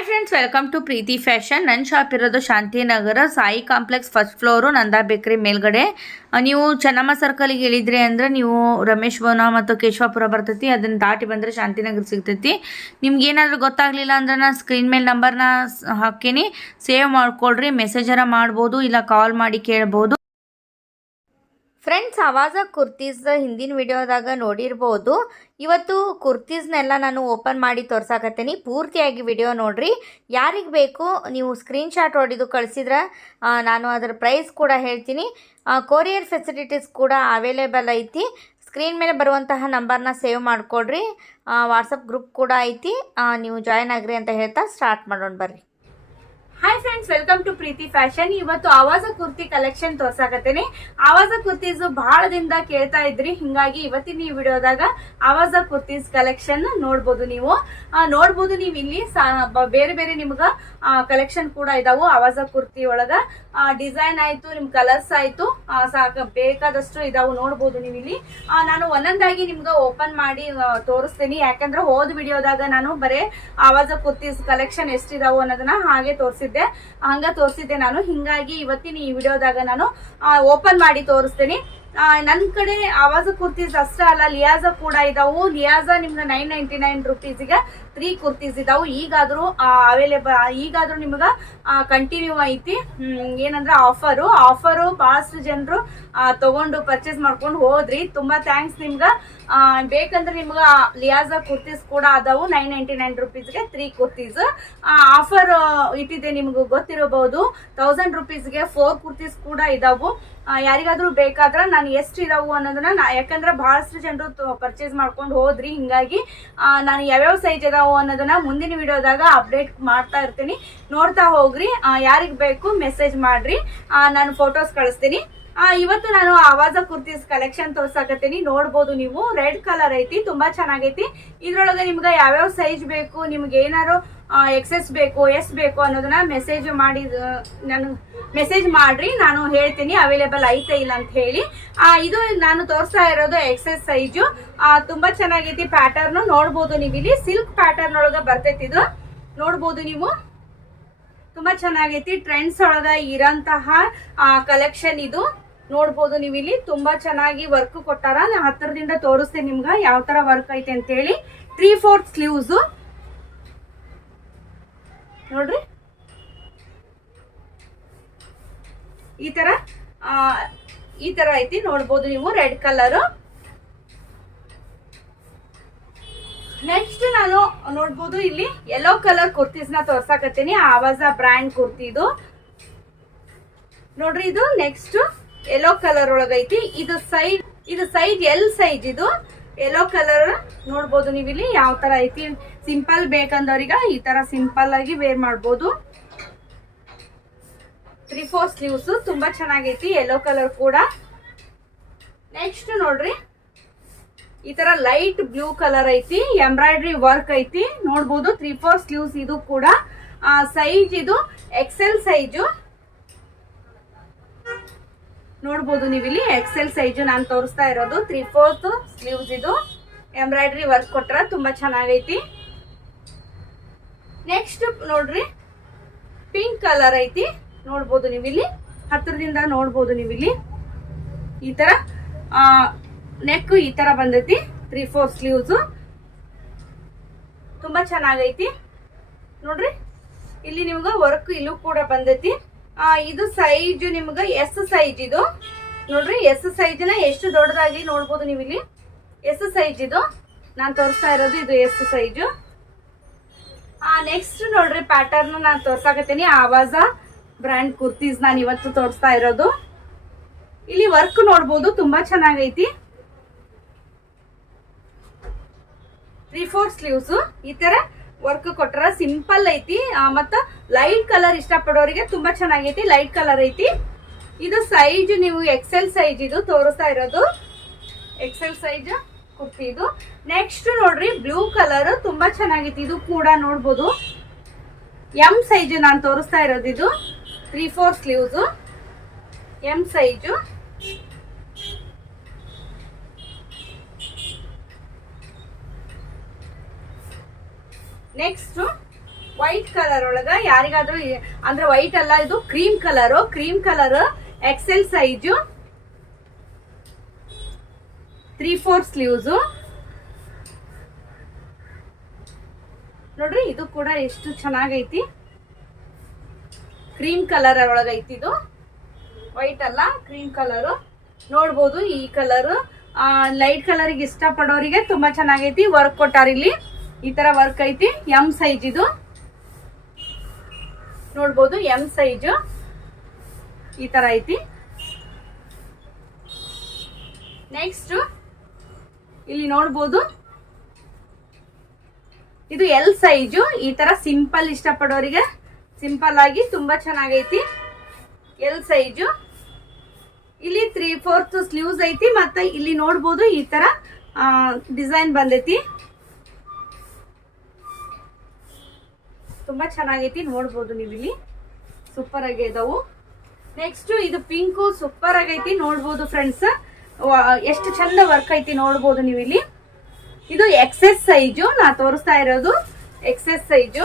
Hi friends, welcome to Preethi fashion. ನನ್ನ shop ಇರೋದು Shantinagar Sai complex first floor, Nanda bakery ಮೇಲ್ಗಡೆ. ನೀವು ಚೆನ್ನಮ್ಮ ಸರ್ಕಲ್ಗೆ ಇಳಿದ್ರಿ ಅಂದರೆ ನೀವು ರಮೇಶ್ ಭವನ ಮತ್ತು ಕೇಶವಾಪುರ ಬರ್ತೈತಿ. ಅದನ್ನು ದಾಟಿ ಬಂದರೆ ಶಾಂತಿನಗರ ಸಿಗ್ತೈತಿ. ನಿಮ್ಗೆ ಏನಾದರೂ ಗೊತ್ತಾಗಲಿಲ್ಲ ಅಂದ್ರೆ ನಾನು ಸ್ಕ್ರೀನ್ ಮೇಲೆ ನಂಬರ್ನ ಹಾಕೀನಿ, ಸೇವ್ ಮಾಡ್ಕೊಳ್ರಿ. ಮೆಸೇಜರ ಮಾಡ್ಬೋದು, ಇಲ್ಲ ಕಾಲ್ ಮಾಡಿ ಕೇಳ್ಬೋದು. ಫ್ರೆಂಡ್ಸ್, ಆವಾಜ ಕುರ್ತೀಸ್ ಹಿಂದಿನ ವಿಡಿಯೋದಾಗ ನೋಡಿರ್ಬೋದು. ಇವತ್ತು ಕುರ್ತೀಸ್ನೆಲ್ಲ ನಾನು ಓಪನ್ ಮಾಡಿ ತೋರ್ಸಾಕತ್ತೀನಿ. ಪೂರ್ತಿಯಾಗಿ ವಿಡಿಯೋ ನೋಡಿರಿ. ಯಾರಿಗೆ ಬೇಕು ನೀವು ಸ್ಕ್ರೀನ್ಶಾಟ್ ಹೊಡೆದು ಕಳಿಸಿದ್ರೆ ನಾನು ಅದರ ಪ್ರೈಸ್ ಕೂಡ ಹೇಳ್ತೀನಿ. ಕೊರಿಯರ್ ಫೆಸಿಲಿಟೀಸ್ ಕೂಡ ಅವೈಲೇಬಲ್ ಐತಿ. ಸ್ಕ್ರೀನ್ ಮೇಲೆ ಬರುವಂತಹ ನಂಬರ್ನ ಸೇವ್ ಮಾಡಿಕೊಡ್ರಿ. ವಾಟ್ಸಪ್ ಗ್ರೂಪ್ ಕೂಡ ಐತಿ, ನೀವು ಜಾಯ್ನ್ ಆಗ್ರಿ ಅಂತ ಹೇಳ್ತಾ ಸ್ಟಾರ್ಟ್ ಮಾಡೋಣ ಬರ್ರಿ. Hi friends, welcome to Preethi fashion. ಇವತ್ತು ಆವಾಜ ಕುರ್ತಿ ಕಲೆಕ್ಷನ್ ತೋರ್ಸಾಕತ್ತೇನೆ. ಆವಾಜ ಕುರ್ತೀಸ್ ಬಹಳ ದಿನದ ಕೇಳ್ತಾ ಇದ್ರಿ, ಹಿಂಗಾಗಿ ಇವತ್ತಿನ ಈ ವಿಡಿಯೋದಾಗ ಆವಾಜ ಕುರ್ತೀಸ್ ಕಲೆಕ್ಷನ್ ನೋಡ್ಬೋದು. ನೀವು ಇಲ್ಲಿ ಬೇರೆ ಬೇರೆ ನಿಮ್ಗ ಕಲೆಕ್ಷನ್ ಕೂಡ ಇದಾವು. ಆವಾಜ ಕುರ್ತಿ ಒಳಗ ಡಿಸೈನ್ ಆಯ್ತು, ನಿಮ್ ಕಲರ್ಸ್ ಆಯ್ತು, ಬೇಕಾದಷ್ಟು ಇದಾವು. ನೋಡ್ಬೋದು ನೀವು ಇಲ್ಲಿ. ನಾನು ಒಂದೊಂದಾಗಿ ನಿಮ್ಗ ಓಪನ್ ಮಾಡಿ ತೋರಿಸ್ತೀನಿ. ಯಾಕಂದ್ರೆ ಹೋದ ವಿಡಿಯೋದಾಗ ನಾನು ಬರೇ ಆವಾಜ ಕುರ್ತೀಸ್ ಕಲೆಕ್ಷನ್ ಎಷ್ಟಿದಾವು ಅನ್ನೋದನ್ನ ಹಾಗೆ ತೋರಿಸಿದ್ದೆ ನಾನು. ಹಿಂಗಾಗಿ ಇವತ್ತಿನ ಈ ವಿಡಿಯೋದಾಗ ನಾನು ಓಪನ್ ಮಾಡಿ ತೋರಿಸ್ತೇನೆ. ನನ್ನ ಕಡೆ ಆವಾಜ ಕುರ್ತೀಸ್ ಅಷ್ಟೇ ಅಲ್ಲ, ಲಿಯಾಜ ಕೂಡ ಇದಾವು. ಲಿಯಾಜ ನಿಮ್ಗೆ 999 ರುಪೀಸ್ಗೆ 3 ಕುರ್ತೀಸ್ ಇದಾವು. ಈಗಾದ್ರೂ ನಿಮ್ಗ ಕಂಟಿನ್ಯೂ ಐತಿ. ಏನಂದ್ರೆ ಆಫರು ಬಹಳಷ್ಟು ಜನರು ತಗೊಂಡು ಪರ್ಚೇಸ್ ಮಾಡ್ಕೊಂಡು ಹೋದ್ರಿ. ತುಂಬಾ ಥ್ಯಾಂಕ್ಸ್ ನಿಮ್ಗ. ಬೇಕಂದ್ರೆ ನಿಮ್ಗ ಲಿಯಾಜ ಕುರ್ತೀಸ್ ಕೂಡ ಅದಾವು. 999 ರುಪೀಸ್ಗೆ 3 ಕುರ್ತೀಸ್ ಆಫರ್ ಇಟ್ಟಿದೆ. ನಿಮ್ಗೆ ಗೊತ್ತಿರಬಹುದು, 1000 ರುಪೀಸ್ಗೆ 4 ಕುರ್ತೀಸ್ ಕೂಡ ಇದಾವು. ಯಾರಿಗಾದ್ರೂ ಬೇಕಾದ್ರೆ ನಾನು ಎಷ್ಟು ಇದಾವು ಅನ್ನೋದನ್ನ ಯಾಕಂದ್ರೆ ಬಹಳಷ್ಟು ಜನರು ಪರ್ಚೇಸ್ ಮಾಡ್ಕೊಂಡು ಹೋದ್ರಿ. ಹಿಂಗಾಗಿ ನಾನು ಯಾವ್ಯಾವ ಸೈಜ್ ಇದಾವು ಅನ್ನೋದನ್ನ ಮುಂದಿನ ವಿಡಿಯೋದಾಗ ಅಪ್ಡೇಟ್ ಮಾಡ್ತಾ ಇರ್ತೀನಿ. ನೋಡ್ತಾ ಹೋಗ್ರಿ. ಯಾರಿಗ್ ಬೇಕು ಮೆಸೇಜ್ ಮಾಡ್ರಿ, ನಾನು ಫೋಟೋಸ್ ಕಳಿಸ್ತೀನಿ. ಇವತ್ತು ನಾನು ಆವಾಜ ಕುರ್ತೀಸ್ ಕಲೆಕ್ಷನ್ ತೋರ್ಸಾಕತ್ತೀನಿ. ನೋಡ್ಬೋದು ನೀವು, ರೆಡ್ ಕಲರ್ ಐತಿ, ತುಂಬಾ ಚೆನ್ನಾಗೈತಿ. ಇದ್ರೊಳಗೆ ನಿಮ್ಗೆ ಯಾವ್ಯಾವ ಸೈಜ್ ಬೇಕು, ನಿಮ್ಗೆ ಏನಾರು ಎಕ್ಸೆಸ್ ಬೇಕು, ಎಸ್ ಬೇಕು ಅನ್ನೋದನ್ನ ಮೆಸೇಜ್ ಮಾಡ್ರಿ, ನಾನು ಹೇಳ್ತೀನಿ ಅವೈಲೇಬಲ್ ಐತೆ ಇಲ್ಲ ಅಂತ ಹೇಳಿ. ಇದು ನಾನು ತೋರಿಸ್ತಾ ಇರೋದು ಎಕ್ಸೆಸ್ ಸೈಜು. ತುಂಬಾ ಚೆನ್ನಾಗೈತಿ. ಪ್ಯಾಟರ್ನ್ ನೋಡ್ಬೋದು ನೀವು ಇಲ್ಲಿ, ಸಿಲ್ಕ್ ಪ್ಯಾಟರ್ನ್ ಒಳಗ ಬರ್ತೈತಿ. ಇದು ನೋಡ್ಬೋದು ನೀವು, ತುಂಬಾ ಚೆನ್ನಾಗೈತಿ. ಟ್ರೆಂಡ್ಸ್ ಒಳಗ ಇರಂತಹ ಕಲೆಕ್ಷನ್ ಇದು. ನೋಡ್ಬೋದು ನೀವು ಇಲ್ಲಿ, ತುಂಬಾ ಚೆನ್ನಾಗಿ ವರ್ಕ್ ಕೊಟ್ಟಾರ. ನಾನು ಹತ್ತಿರದಿಂದ ತೋರಿಸ್ತೇನೆ ನಿಮ್ಗ ಯಾವ ತರ ವರ್ಕ್ ಐತೆ ಅಂತ ಹೇಳಿ. 3/4 ಸ್ಲೀವ್ಸ್ ನೋಡ್ರಿ, ಈ ತರ ಐತಿ. ನೋಡ್ಬೋದು ನೀವು, ರೆಡ್ ಕಲರ್. ನೆಕ್ಸ್ಟ್ ನಾನು ನೋಡ್ಬೋದು ಇಲ್ಲಿ ಯೆಲ್ಲೋ ಕಲರ್ ಕುರ್ತೀಸ್ ನ ತೋರ್ಸಾಕತ್ತೀನಿ. ಆವಾಜ ಬ್ರ್ಯಾಂಡ್ ಕುರ್ತಿ ಇದು ನೋಡ್ರಿ. ಇದು ನೆಕ್ಸ್ಟ್ ಯೆಲ್ಲೋ ಕಲರ್ ಒಳಗೈತಿ. ಇದು ಸೈಜ್ ಎಲ್ ಸೈಜ್. ಇದು ಯೆಲ್ಲೋ ಕಲರ್ ನೋಡ್ಬೋದು ನೀವು ಇಲ್ಲಿ ಯಾವ ತರ ಐತಿ. ಸಿಂಪಲ್ ಬೇಕಂದವ್ರಿಗೆ ಈ ತರ ಸಿಂಪಲ್ ಆಗಿ ವೇರ್ ಮಾಡ್ಬೋದು. 3/4 ಸ್ಲೀವ್ಸ್ ತುಂಬಾ ಚೆನ್ನಾಗೈತಿ, ಯೆಲ್ಲೋ ಕಲರ್ ಕೂಡ. ನೆಕ್ಸ್ಟ್ ನೋಡ್ರಿ, ಈ ತರ ಲೈಟ್ ಬ್ಲೂ ಕಲರ್ ಐತಿ, ಎಂಬ್ರಾಯ್ಡ್ರಿ ವರ್ಕ್ ಐತಿ. ನೋಡ್ಬೋದು 3/4 ಸ್ಲೀವ್ಸ್. ಇದು ಕೂಡ ಸೈಜ್ ಇದು ಎಕ್ಸೆಲ್ ಸೈಜು. ನೋಡ್ಬೋದು ನೀವು ಇಲ್ಲಿ ಎಕ್ಸೆಲ್ ಸೈಜು ನಾನು ತೋರಿಸ್ತಾ ಇರೋದು. 3/4 ಸ್ಲೀವ್ಸ್. ಇದು ಎಂಬ್ರಾಯ್ಡ್ರಿ ವರ್ಕ್ ಕೊಟ್ರ ತುಂಬಾ ಚೆನ್ನಾಗೈತಿ. ನೆಕ್ಸ್ಟ್ ನೋಡ್ರಿ, ಪಿಂಕ್ ಕಲರ್ ಐತಿ. ನೋಡ್ಬೋದು ನೀವು ಇಲ್ಲಿ, ಹತ್ತಿರದಿಂದ ನೋಡ್ಬೋದು ನೀವು ಇಲ್ಲಿ. ಈ ತರ ನೆಕ್ ಈ ತರ ಬಂದೈತಿ. 3/4 ಸ್ಲೀವ್ಸ್ ತುಂಬಾ ಚೆನ್ನಾಗೈತಿ. ನೋಡ್ರಿ, ಇಲ್ಲಿ ನಿಮ್ಗ ವರ್ಕ್ ಇಲ್ಲೂ ಕೂಡ ಬಂದೈತಿ. ಇದು ಸೈಜ್ ನಿಮ್ಗ ಎಸ್ ಸೈಜ್. ಇದು ನೋಡ್ರಿ, ಎಸ್ ಸೈಜ್ ನ ಎಷ್ಟು ದೊಡ್ಡದಾಗಿ ನೋಡ್ಬೋದು ನೀವು ಇಲ್ಲಿ. ಎಸ್ ಸೈಜ್ ಇದು ನಾನು ತೋರಿಸ್ತಾ ಇರೋದು. ಇದು ಎಸ್ ಸೈಜ್. ನೆಕ್ಸ್ಟ್ ನೋಡ್ರಿ, ಪ್ಯಾಟರ್ನ್ ನಾನು ತೋರ್ಸಾಕತ್ತೀನಿ. ಆವಾಜ ಬ್ರ್ಯಾಂಡ್ ಕುರ್ತೀಸ್ ನಾನು ಇವತ್ತು ತೋರಿಸ್ತಾ ಇರೋದು. ಇಲ್ಲಿ ವರ್ಕ್ ನೋಡ್ಬೋದು, ತುಂಬಾ ಚೆನ್ನಾಗೈತಿ. 3/4 ಸ್ಲೀವ್ಸ್ ಈ ತರ ವರ್ಕ್ ಕೊಟ್ರ ಸಿಂಪಲ್ ಐತಿ. ಮತ್ತ ಲೈಟ್ ಕಲರ್ ಇಷ್ಟಪಡೋರಿಗೆ ತುಂಬಾ ಚೆನ್ನಾಗೈತಿ. ಲೈಟ್ ಕಲರ್ ಐತಿ. ಇದು ಸೈಜ್ ನೀವು ಎಕ್ಸೆಲ್ ಸೈಜ್. ಇದು ತೋರಿಸ್ತಾ ಇರೋದು ಎಕ್ಸೆಲ್ ಸೈಜ್ ಕುರ್ತಿ ಇದು. ನೆಕ್ಸ್ಟ್ ನೋಡ್ರಿ, ಬ್ಲೂ ಕಲರ್ ತುಂಬಾ ಚೆನ್ನಾಗೈತಿ. ಇದು ಕೂಡ ನೋಡ್ಬೋದು ಎಂ ಸೈಜ್ ನಾನು ತೋರಿಸ್ತಾ ಇರೋದು. ಇದು 3/4 sleeves M size. Next white colour ಒಳಗ ಯಾರಿಗಾದ್ರೂ ಅಂದ್ರೆ ವೈಟ್ ಅಲ್ಲ, ಇದು cream colour Excel size 3/4 sleeves ನೋಡ್ರಿ. ಇದು ಕೂಡ ಎಷ್ಟು ಚೆನ್ನಾಗೈತಿ, ಕ್ರೀಮ್ ಕಲರ್ ಒಳಗೈತಿ. ಇದು ವೈಟ್ ಅಲ್ಲ, ಕ್ರೀಮ್ ಕಲರ್ ನೋಡ್ಬೋದು. ಈ ಕಲರ್ ಲೈಟ್ ಕಲರ್ಗೆ ಇಷ್ಟ ಪಡೋರಿಗೆ ತುಂಬಾ ಚೆನ್ನಾಗೈತಿ. ವರ್ಕ್ ಕೊಟ್ಟಾರ ಇಲ್ಲಿ, ಈ ತರ ವರ್ಕ್ ಐತಿ. ಎಂ ಸೈಜ್ ಇದು ನೋಡ್ಬೋದು, ಎಂ ಸೈಜ್ ಈ ತರ ಐತಿ. ನೆಕ್ಸ್ಟ್ ಇಲ್ಲಿ ನೋಡ್ಬೋದು, ಇದು ಎಲ್ ಸೈಜು. ಈ ತರ ಸಿಂಪಲ್ ಇಷ್ಟಪಡೋರಿಗೆ ಸಿಂಪಲ್ ಆಗಿ ತುಂಬಾ ಚೆನ್ನಾಗೈತಿ. ಎಲ್ ಸೈಜು ಇಲ್ಲಿ 3/4 ಸ್ಲೀವ್ಸ್ ಐತಿ. ಮತ್ತೆ ಇಲ್ಲಿ ನೋಡ್ಬೋದು ಈ ತರ ಡಿಸೈನ್ ಬಂದೈತಿ, ತುಂಬಾ ಚೆನ್ನಾಗೈತಿ. ನೋಡ್ಬೋದು ನೀವು ಇಲ್ಲಿ ಸೂಪರ್ ಆಗಿ ಇದಾವು. ನೆಕ್ಸ್ಟ್ ಇದು ಪಿಂಕು ಸೂಪರ್ ಆಗೈತಿ. ನೋಡ್ಬೋದು ಫ್ರೆಂಡ್ಸ್, ಎಷ್ಟು ಚಂದ ವರ್ಕ್ ಐತಿ ನೋಡ್ಬೋದು ನೀವು ಇಲ್ಲಿ. ಇದು ಎಕ್ಸೆಸ್ ಸೈಜು, ನಾ ತೋರಿಸ್ತಾ ಇರೋದು ಎಕ್ಸೆಸ್ ಸೈಜು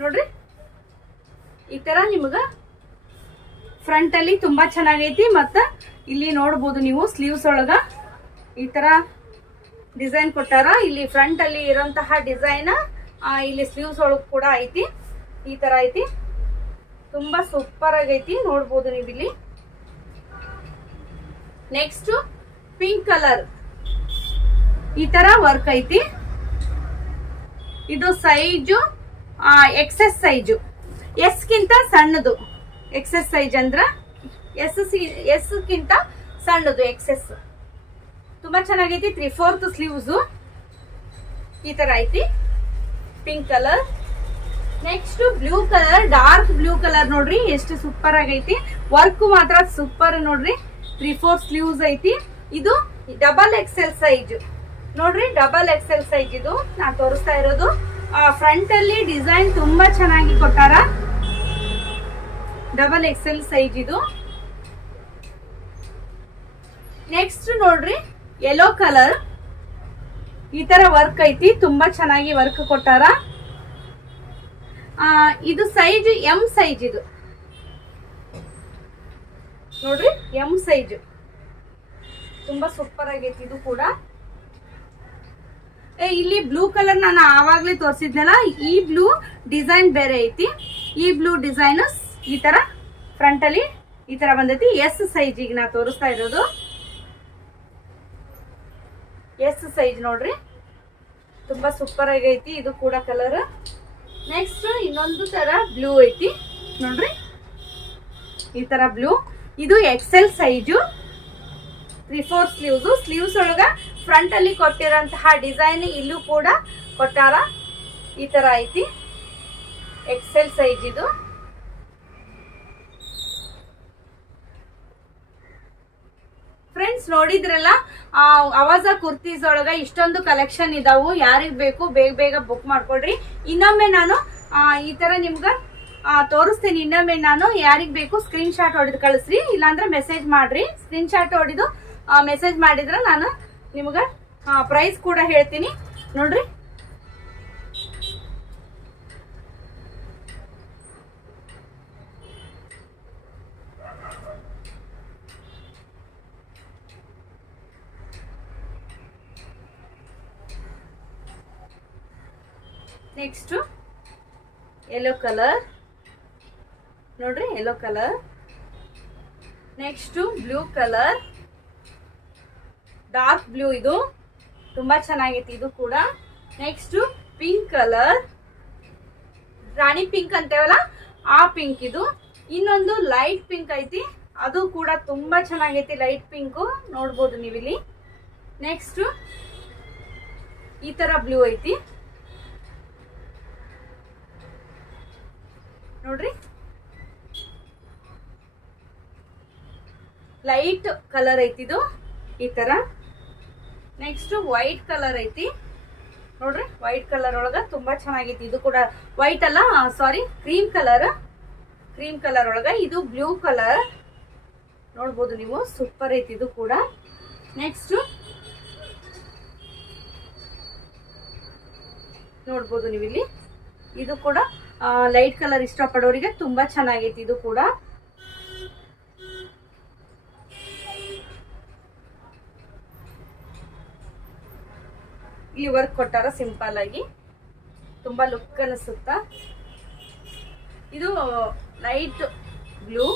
ನೋಡ್ರಿ. ಈ ತರ ನಿಮ್ಗ ಫ್ರಂಟ್ ಅಲ್ಲಿ ತುಂಬಾ ಚೆನ್ನಾಗೈತಿ. ಮತ್ತ ಇಲ್ಲಿ ನೋಡ್ಬೋದು ನೀವು ಸ್ಲೀವ್ಸ್ ಒಳಗ ಈ ತರ ಡಿಸೈನ್ ಕೊಟ್ಟಾರ. ಇಲ್ಲಿ ಫ್ರಂಟ್ ಅಲ್ಲಿ ಇರೋಂತಹ ಡಿಸೈನ್ ಇಲ್ಲಿ ಸ್ಲೀವ್ಸ್ ಒಳಗ್ ಕೂಡ ಐತಿ. ಈ ತರ ಐತಿ, ತುಂಬಾ ಸೂಪರ್ ಆಗೈತಿ. ನೋಡ್ಬೋದು ನೀವು ಇಲ್ಲಿ. ನೆಕ್ಸ್ಟ್ ಪಿಂಕ್ ಕಲರ್ ಈ ತರ ವರ್ಕ್ ಐತಿ. ಇದು ಸೈಜು ಎಕ್ಸೆಸ್ ಸೈಜು, ಎಸ್ ಗಿಂತ ಸಣ್ಣದು. ಎಕ್ಸೆಸ್ ಸೈಜ್ ಅಂದ್ರ ಎಸ್ ಗಿಂತ ಸಣ್ಣದು ಎಕ್ಸೆಸ್. ತುಂಬಾ ಚೆನ್ನಾಗೈತಿ. 3/4 ಸ್ಲೀವ್ಸ್ ಈ ತರ ಐತಿ, pink colour. Next blue colour, dark blue colour ನೋಡ್ರಿ, ಎಷ್ಟು ಸೂಪರ್ ಆಗೈತಿ. ವರ್ಕ್ ಮಾತ್ರ ಸೂಪರ್ ನೋಡ್ರಿ. 3/4 ಸ್ಲೀವ್ಸ್ ಐತಿ. ಇದು ಡಬಲ್ ಎಕ್ಸೆಲ್ ಸೈಜ್ ನೋಡ್ರಿ, ಡಬಲ್ ಎಕ್ಸೆಲ್ ಸೈಜ್ ಇದು ನಾ ತೋರಿಸ್ತಾ ಇರೋದು. ಫ್ರಂಟ್ ಅಲ್ಲಿ ಡಿಸೈನ್ ತುಂಬಾ ಚೆನ್ನಾಗಿ ಕೊಟ್ಟಾರ. ಡಬಲ್ ಎಕ್ಸೆಲ್ ಸೈಜ್ ಇದು. ನೆಕ್ಸ್ಟ್ ನೋಡ್ರಿ ಯೆಲ್ಲೋ ಕಲರ್, ಈ ತರ ವರ್ಕ್ ಐತಿ. ತುಂಬಾ ಚೆನ್ನಾಗಿ ವರ್ಕ್ ಕೊಟ್ಟಾರ. ಇದು ಸೈಜ್ ಎಂ ಸೈಜ್. ಇದು ನೋಡ್ರಿ ಎಂ ಸೈಜ್, ತುಂಬಾ ಸೂಪರ್ ಆಗೈತಿ ಇದು ಕೂಡ. ಇಲ್ಲಿ ಬ್ಲೂ ಕಲರ್ ನಾನು ಆವಾಗ್ಲೇ ತೋರಿಸಿದ್ನಲ್ಲ, ಈ ಬ್ಲೂ ಡಿಸೈನ್ ಬೇರೆ ಐತಿ. ಈ ಬ್ಲೂ ಡಿಸೈನ್ ಈ ತರ ಫ್ರಂಟ್ ಅಲ್ಲಿ ಈ ತರ ಬಂದೈತಿ. ಎಸ್ ಸೈಜ್ ಈಗ ನಾ ತೋರಿಸ್ತಾ ಇರೋದು ಎಸ್ ಸೈಜ್ ನೋಡ್ರಿ, ತುಂಬಾ ಸೂಪರ್ ಆಗೈತಿ ಇದು ಕೂಡ ಕಲರ್. ನೆಕ್ಸ್ಟ್ ಇನ್ನೊಂದು ತರ ಬ್ಲೂ ಐತಿ ನೋಡ್ರಿ, ಈ ತರ ಬ್ಲೂ. ಇದು ಎಕ್ಸೆಲ್ ಸೈಜು, 3/4 ಸ್ಲೀವ್ಸ್. ಸ್ಲೀವ್ಸ್ ಒಳಗ ಫ್ರಂಟ್ ಅಲ್ಲಿ ಕೊಟ್ಟಿರೋಂತಹ ಡಿಸೈನ್ ಇಲ್ಲೂ ಕೂಡ ಕೊಟ್ಟಾರ. ಈ ತರ ಐತಿ, ಎಕ್ಸೆಲ್ ಸೈಜ್ ಇದು. ಫ್ರೆಂಡ್ಸ್ ನೋಡಿದ್ರಲ್ಲ, ಅವಾಜ ಕುರ್ತೀಸ್ ಒಳಗ ಇಷ್ಟೊಂದು ಕಲೆಕ್ಷನ್ ಇದಾವು. ಯಾರಿಗ್ ಬೇಕು ಬೇಗ ಬೇಗ ಬುಕ್ ಮಾಡ್ಕೊಡ್ರಿ. ಇನ್ನೊಮ್ಮೆ ನಾನು ಈ ತರ ನಿಮ್ಗ ತೋರಿಸ್ತೀನಿ. ಇನ್ನೊಮ್ಮೆ ನಾನು ಯಾರಿಗ್ ಬೇಕು ಸ್ಕ್ರೀನ್ ಶಾಟ್ ಹೊಡೆದು ಕಳಿಸ್ರಿ, ಇಲ್ಲಾಂದ್ರೆ ಮೆಸೇಜ್ ಮಾಡ್ರಿ. ಸ್ಕ್ರೀನ್ ಶಾಟ್ ಹೊಡೆದು ಮೆಸೇಜ್ ಮಾಡಿದ್ರೆ ನಾನು ನಿಮ್ಗ ಪ್ರೈಸ್ ಕೂಡ ಹೇಳ್ತೀನಿ ನೋಡ್ರಿ. ನೆಕ್ಸ್ಟ್ ಯೆಲ್ಲೋ ಕಲರ್ ನೋಡ್ರಿ, yellow colour. Next blue colour, dark blue. ಇದು ತುಂಬಾ ಚೆನ್ನಾಗೈತಿ ಇದು ಕೂಡ. ನೆಕ್ಸ್ಟ್ ಪಿಂಕ್ ಕಲರ್, ರಾಣಿ ಪಿಂಕ್ ಅಂತೇವಲ್ಲ ಆ ಪಿಂಕ್ ಇದು. ಇನ್ನೊಂದು ಲೈಟ್ ಪಿಂಕ್ ಐತಿ, ಅದು ಕೂಡ ತುಂಬಾ ಚೆನ್ನಾಗೈತಿ. ಲೈಟ್ ಪಿಂಕ್ ನೋಡ್ಬೋದು ನೀವಿಲ್ಲಿ. ನೆಕ್ಸ್ಟ್ ಈ ತರ ಬ್ಲೂ ಐತಿ ನೋಡ್ರಿ, ಲೈಟ್ ಕಲರ್ ಐತಿ ಇದು ಈ ತರ. ನೆಕ್ಸ್ಟ್ ವೈಟ್ ಕಲರ್ ಐತಿ ನೋಡ್ರಿ, ವೈಟ್ ಕಲರ್ ಒಳಗ ತುಂಬಾ ಚೆನ್ನಾಗೈತಿ. ಇದು ಕೂಡ ವೈಟ್ ಅಲ್ಲ, ಸಾರಿ ಕ್ರೀಮ್ ಕಲರ್. ಕ್ರೀಮ್ ಕಲರ್ ಒಳಗ ಇದು ಬ್ಲೂ ಕಲರ್ ನೋಡ್ಬೋದು ನೀವು, ಸೂಪರ್ ಐತಿ ಇದು ಕೂಡ. ನೆಕ್ಸ್ಟ್ ನೋಡ್ಬೋದು ನೀವು ಇಲ್ಲಿ. ಇದು ಕೂಡ ಲೈಟ್ ಕಲರ್ ಇಷ್ಟಪಡೋರಿಗೆ ತುಂಬಾ ಚೆನ್ನಾಗೈತಿ. ಇದು ಕೂಡ ಇಲ್ಲಿ ವರ್ಕ್ ಕೊಟ್ಟಾರ ಸಿಂಪಲ್ ಆಗಿ, ತುಂಬಾ ಲುಕ್ ಅನಿಸುತ್ತಾ. ಇದು ಲೈಟ್ ಬ್ಲೂ,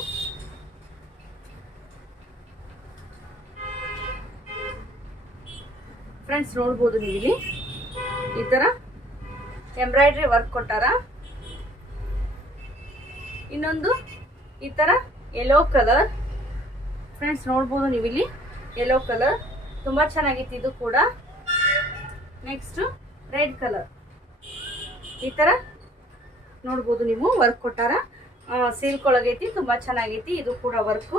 ಫ್ರೆಂಡ್ಸ್ ನೋಡ್ಬೋದು ನೀವು ಇಲ್ಲಿ ಈ ತರ ಎಂಬ್ರಾಯ್ಡ್ರಿ ವರ್ಕ್ ಕೊಟ್ಟಾರ. ಇನ್ನೊಂದು ಈ ತರ ಯೆಲ್ಲೋ ಕಲರ್, ಫ್ರೆಂಡ್ಸ್ ನೋಡ್ಬೋದು ನೀವು ಇಲ್ಲಿ ಯೆಲ್ಲೋ ಕಲರ್ ತುಂಬಾ ಚೆನ್ನಾಗಿತ್ತು ಇದು ಕೂಡ. ನೆಕ್ಸ್ಟ್ ರೆಡ್ ಕಲರ್ ಈ ತರ ನೋಡ್ಬೋದು ನೀವು ವರ್ಕ್ ಕೊಟ್ಟಾರ. ಸಿಲ್ಕ್ ಒಳಗೈತಿ, ತುಂಬಾ ಚೆನ್ನಾಗೈತಿ. ಇದು ಕೂಡ ವರ್ಕ್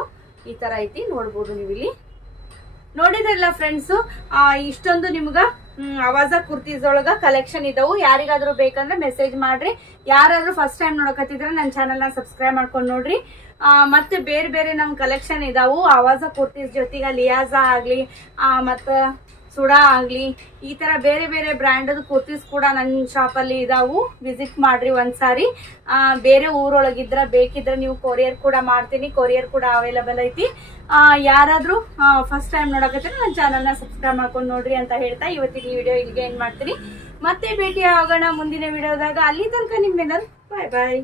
ಈ ತರ ಐತಿ, ನೋಡ್ಬೋದು ನೀವು ಇಲ್ಲಿ. ನೋಡಿದ್ರಲ್ಲ ಫ್ರೆಂಡ್ಸು, ಇಷ್ಟೊಂದು ನಿಮ್ಗ ಆವಾಜ ಕುರ್ತೀಸ್ ಒಳಗ ಕಲೆಕ್ಷನ್ ಇದಾವು. ಯಾರಿಗಾದ್ರೂ ಬೇಕಂದ್ರೆ ಮೆಸೇಜ್ ಮಾಡ್ರಿ. ಯಾರಾದ್ರೂ ಫಸ್ಟ್ ಟೈಮ್ ನೋಡಕತ್ತಿದ್ರೆ ನನ್ನ ಚಾನಲ್ನ ಸಬ್ಸ್ಕ್ರೈಬ್ ಮಾಡ್ಕೊಂಡು ನೋಡ್ರಿ. ಮತ್ತೆ ಬೇರೆ ಬೇರೆ ನಮ್ ಕಲೆಕ್ಷನ್ ಇದಾವು ಆವಾಜ ಕುರ್ತೀಸ್ ಜೊತೆಗೆ ಲಿಯಾಜಾ ಆಗ್ಲಿ ಮತ್ತು ಸುಡಾ ಆಗ್ಲಿ, ಈ ತರ ಬೇರೆ ಬೇರೆ ಬ್ರ್ಯಾಂಡ್ ಕುರ್ತೀಸ್ ಕೂಡ ನನ್ನ ಶಾಪಲ್ಲಿ ಇದಾವು. ವಿಸಿಟ್ ಮಾಡ್ರಿ ಒಂದ್ಸಾರಿ. ಬೇರೆ ಊರೊಳಗಿದ್ರ ಬೇಕಿದ್ರೆ ನೀವು ಕೊರಿಯರ್ ಕೂಡ ಮಾಡ್ತೀನಿ, ಕೊರಿಯರ್ ಕೂಡ ಅವೈಲಬಲ್ ಐತಿ. ಯಾರಾದ್ರೂ ಫಸ್ಟ್ ಟೈಮ್ ನೋಡಕತ್ತಾರೆ ನನ್ನ ಚಾನಲ್ನ ಸಬ್ಸ್ಕ್ರೈಬ್ ಮಾಡ್ಕೊಂಡು ನೋಡ್ರಿ ಅಂತ ಹೇಳ್ತಾ ಇವತ್ತಿನ ಈ ವಿಡಿಯೋ ಇಲ್ಲಿಗೆ ಏನ್ ಮಾಡ್ತೀನಿ. ಮತ್ತೆ ಭೇಟಿ ಆಗೋಣ ಮುಂದಿನ ವಿಡಿಯೋದಾಗ. ಅಲ್ಲಿ ತನಕ ನಿಮ್ಮೆಲ್ಲರೂ ಬಾಯ್ ಬಾಯ್.